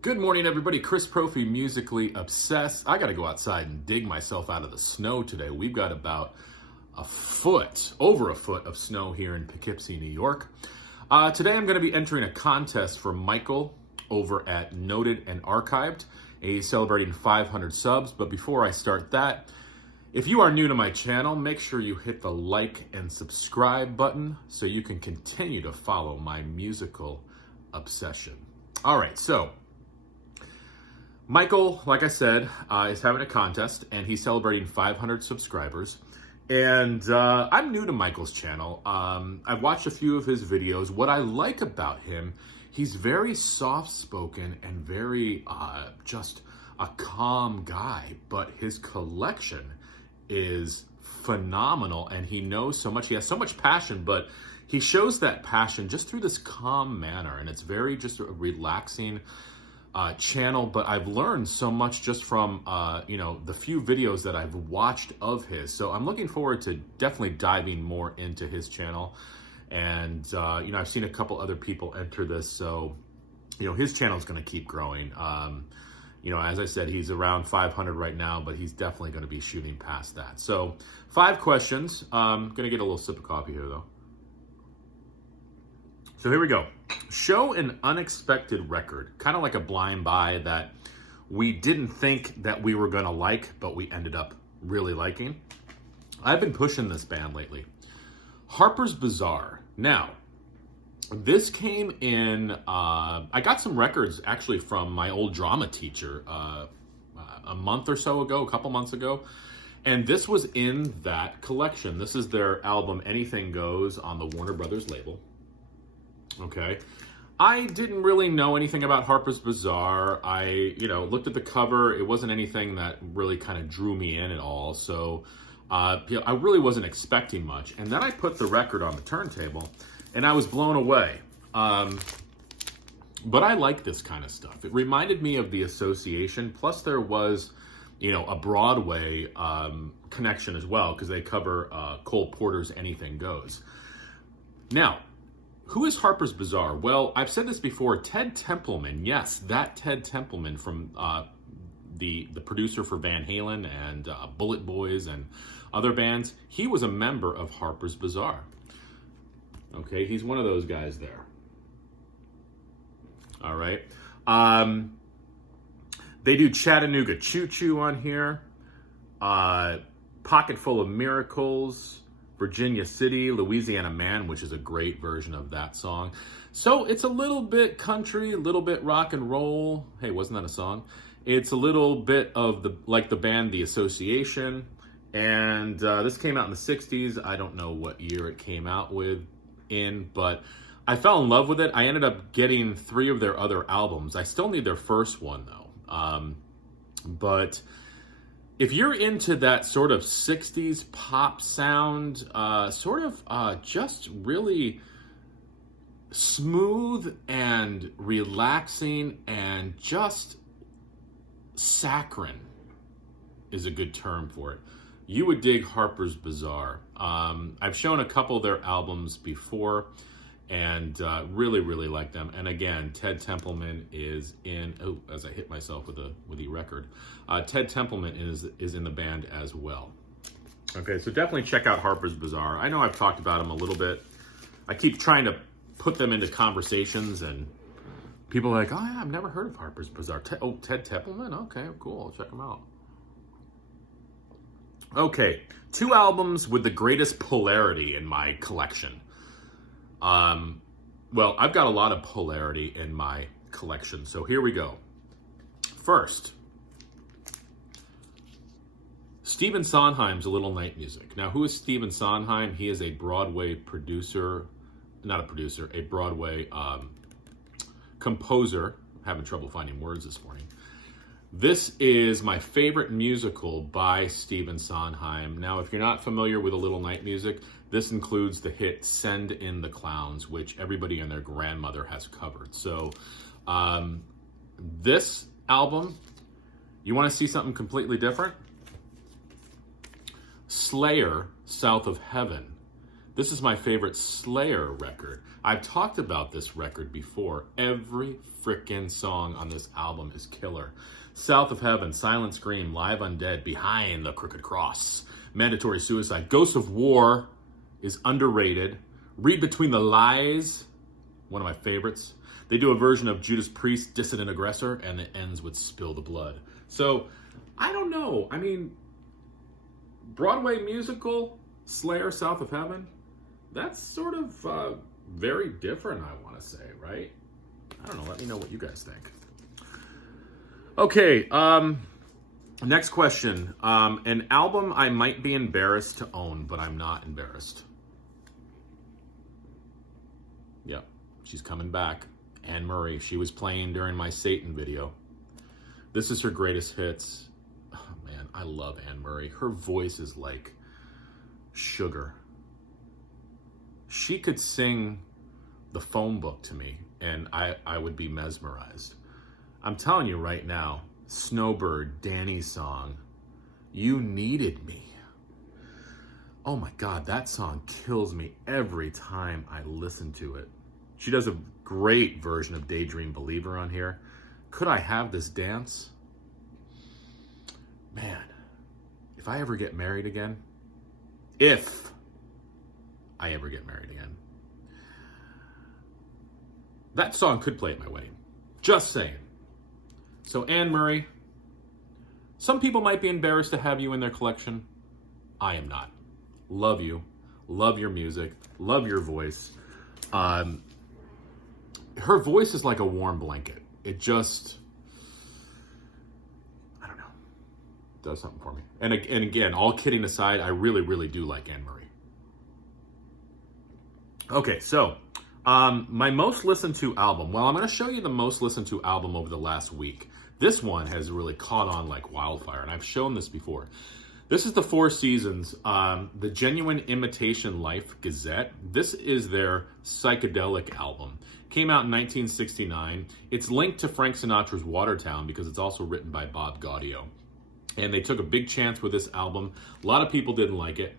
Good morning, everybody. Chris Profi, Musically Obsessed. I got to go outside and dig myself out of the snow today. We've got about over a foot of snow here in Poughkeepsie, New York. Today I'm going to be entering a contest for Michael over at Noted and Archived. He's celebrating 500 subs, but before I start that, if you are new to my channel, make sure you hit the like and subscribe button so you can continue to follow my musical obsession. All right, so Michael, like I said, is having a contest, and he's celebrating 500 subscribers. And I'm new to Michael's channel. I've watched a few of his videos. What I like about him, he's very soft-spoken and very just a calm guy, but his collection is phenomenal, and he knows so much. He has so much passion, but he shows that passion just through this calm manner, and it's very just a relaxing channel. But I've learned so much just from the few videos that I've watched of his. So I'm looking forward to definitely diving more into his channel. And I've seen a couple other people enter this, so his channel is going to keep growing. As I said, he's around 500 right now, but he's definitely going to be shooting past that. So 5 questions. I'm going to get a little sip of coffee here, though. So here we go. Show an unexpected record, kind of like a blind buy that we didn't think that we were going to like, but we ended up really liking. I've been pushing this band lately. Harpers Bazaar. Now, this came in, I got some records actually from my old drama teacher a month or so ago, a couple months ago. And this was in that collection. This is their album, Anything Goes, on the Warner Brothers label. Okay. I didn't really know anything about Harpers Bazaar. I, looked at the cover. It wasn't anything that really kind of drew me in at all. So, I really wasn't expecting much. And then I put the record on the turntable, and I was blown away. But I like this kind of stuff. It reminded me of The Association. Plus, there was, a Broadway connection as well, because they cover Cole Porter's Anything Goes. Now, who is Harpers Bazaar? Well, I've said this before. Ted Templeman, yes, that Ted Templeman from the producer for Van Halen and Bullet Boys and other bands, he was a member of Harpers Bazaar. Okay, he's one of those guys there. All right. They do Chattanooga Choo Choo on here. Pocket Full of Miracles. Virginia City, Louisiana Man, which is a great version of that song. So it's a little bit country, a little bit rock and roll. Hey, wasn't that a song? It's a little bit of the band The Association. And this came out in the 60s. I don't know what year it came out but I fell in love with it. I ended up getting 3 of their other albums. I still need their first one, though. But if you're into that sort of 60s pop sound, just really smooth and relaxing and just saccharine is a good term for it, you would dig Harpers Bazaar. I've shown a couple of their albums before, and really, really like them. And again, Ted Templeman is in. Oh, as I hit myself with the record, Ted Templeman is in the band as well. Okay, so definitely check out Harpers Bazaar. I know I've talked about them a little bit. I keep trying to put them into conversations, and people are like, "Oh yeah, I've never heard of Harpers Bazaar." Ted Templeman. Okay, cool. I'll check them out. Okay, 2 albums with the greatest polarity in my collection. Well, I've got a lot of polarity in my collection, so here we go. First, Stephen Sondheim's A Little Night Music. Now, who is Stephen Sondheim? He is a Broadway producer, a Broadway composer. I'm having trouble finding words this morning. This is my favorite musical by Stephen Sondheim. Now, if you're not familiar with A Little Night Music, this includes the hit Send in the Clowns, which everybody and their grandmother has covered. So this album, you want to see something completely different? Slayer, South of Heaven. This is my favorite Slayer record. I've talked about this record before. Every frickin' song on this album is killer. South of Heaven, Silent Scream, Live Undead, Behind the Crooked Cross, Mandatory Suicide, Ghosts of War is underrated. Read Between the Lies, one of my favorites. They do a version of Judas Priest, Dissident Aggressor, and it ends with Spill the Blood. So, I don't know. I mean, Broadway musical, Slayer, South of Heaven, that's sort of very different, I want to say, right? I don't know. Let me know what you guys think. Okay, next question. An album I might be embarrassed to own, but I'm not embarrassed. Yep, she's coming back. Anne Murray. She was playing during my Satan video. This is her greatest hits. Oh, man, I love Anne Murray. Her voice is like sugar. She could sing the phone book to me, and I would be mesmerized. I'm telling you right now, Snowbird, Danny's song, You Needed Me. Oh my God, that song kills me every time I listen to it. She does a great version of Daydream Believer on here. Could I have this dance? Man, if I ever get married again, if I ever get married again, that song could play at my wedding. Just saying. So Anne Murray, some people might be embarrassed to have you in their collection. I am not. Love you. Love your music. Love your voice. Her voice is like a warm blanket. It just, I don't know, does something for me. And again, all kidding aside, I really, really do like Anne Murray. Okay, so my most listened to album. Well, I'm going to show you the most listened to album over the last week. This one has really caught on like wildfire, and I've shown this before. This is the Four Seasons, the Genuine Imitation Life Gazette. This is their psychedelic album. Came out in 1969. It's linked to Frank Sinatra's Watertown because it's also written by Bob Gaudio. And they took a big chance with this album. A lot of people didn't like it.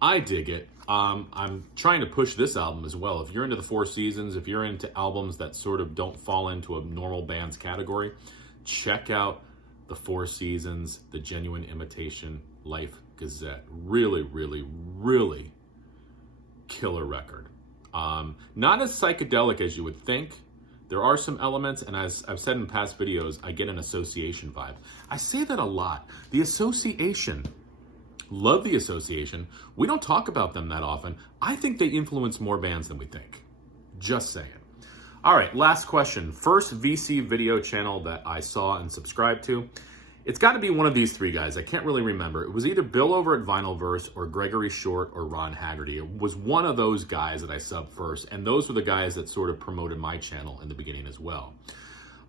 I dig it. I'm trying to push this album as well. If you're into the Four Seasons, if you're into albums that sort of don't fall into a normal band's category, check out the Four Seasons, the Genuine Imitation Life Gazette. Really, really, really killer record. Not as psychedelic as you would think. There are some elements, and as I've said in past videos, I get an Association vibe. I say that a lot. The Association, love the Association. We don't talk about them that often. I think they influence more bands than we think. Just saying. All right, last question. First VC video channel that I saw and subscribed to. It's got to be one of these three guys. I can't really remember. It was either Bill over at Vinylverse or Gregory Short or Ron Haggerty. It was one of those guys that I subbed first, and those were the guys that sort of promoted my channel in the beginning as well.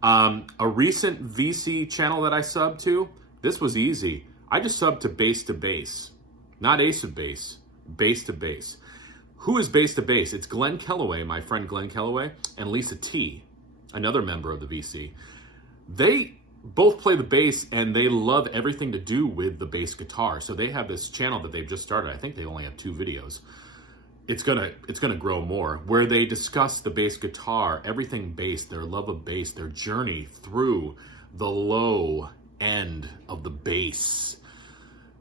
A recent VC channel that I subbed to, this was easy. I just subbed to Bass to Bass. Not Ace of Base, Bass to Bass. Who is Bass to Bass? It's Glenn Kellaway, my friend Glenn Kellaway, and Lisa T, another member of the VC. They both play the bass, and they love everything to do with the bass guitar. So they have this channel that they've just started. I think they only have 2 videos. It's gonna grow more, where they discuss the bass guitar, everything bass, their love of bass, their journey through the low end of the bass.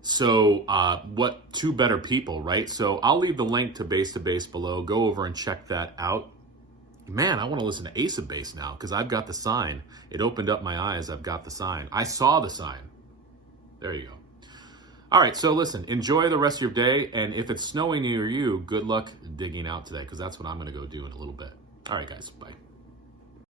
So what 2 better people, right? So I'll leave the link to Bass below. Go over and check that out. Man, I want to listen to Ace of Base now because I've got the sign. It opened up my eyes. I've got the sign. I saw the sign. There you go. All right, so listen, enjoy the rest of your day. And if it's snowing near you, good luck digging out today because that's what I'm going to go do in a little bit. All right, guys, bye.